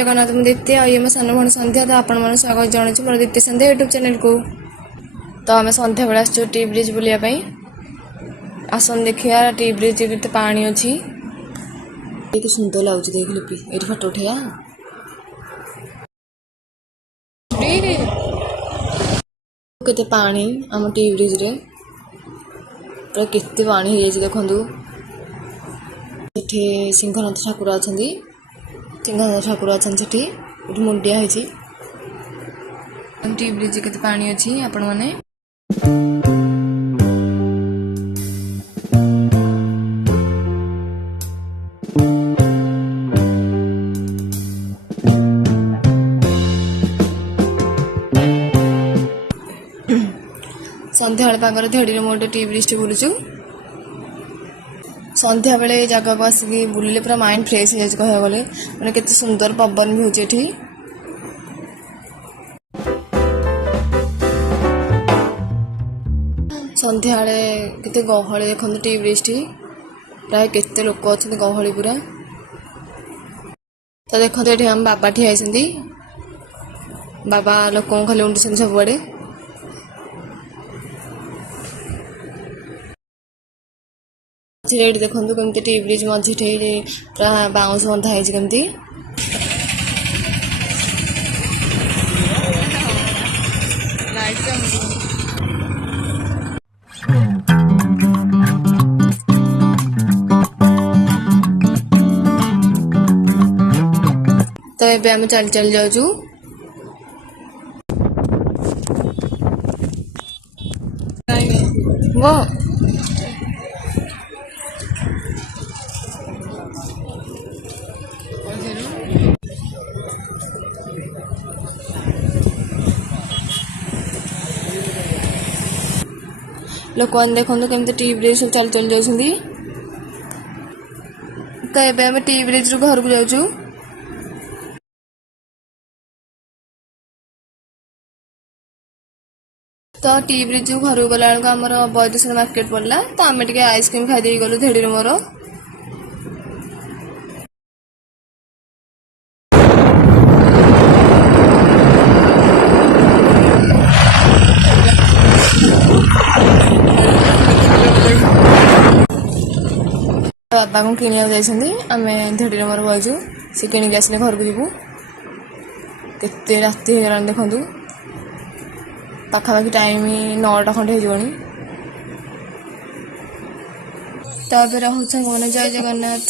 जगन्नाथ मुझे दीप्ति आ मो सान भाई संध्या तो आपण मन स्वागत जनाऊँ मोर दीप्ति संध्या यूट्यूब चैनल को। तो आम संध्या बेले आसु टी ब्रिज बुलायापी आसन देखिया टी ब्रिज के पानी अच्छी ये सुंदर लगुच देख लिपि ये फोटो उठा केते पानी आम टी ब्रिज रे पूरा केते पानी हो देखु ये सिंहनाथ ठाकुर अच्छा सिंहनाथ ठाकुर अच्छा से मुंडिया टी ब्रिज के पानी अच्छी आपण मैंने संध्या पागर धेड़ी मोटे टी ब्रिज बुलुचु संध्या बेले जगह को आसिक बुलिले पूरा माइंड फ्रेश हो कह गले मैंने केते सुंदर पवन भी होचे एठी संध्या बेले केते गहली देखंतु टी ब्रिज टी प्राय केते लोक अछंती गहली पूरा तो देखंतु एठी हम बाबा ठिया आइसंती बाबा लोक खाली उंडुसन सब बड़े देखो कमी टी ब्रिज मझी पूरा बाउंस बंधा है कमी तो ये आम चल चल जाऊँ वो लोक देखो केमती टी ब्रिज सब चल चल जाऊँ तो ये आम टी ब्रिज रू घर को जाऊँ तो टी ब्रिज घर को गला आम बौद्धेश्वर मार्केट पड़ा तो आम टे आइसक्रीम खाई गलु धेड़ी मोर बाबा को किनिया जाइछन्ती आमे धेड़ी मोर बइजु से किनिक आसले घर को जीवु केते राति हो गलान देखंतु पाखापाखि टाइम 9टा खंडे हो जीवनी तो अब रहू सांग जय जगन्नाथ।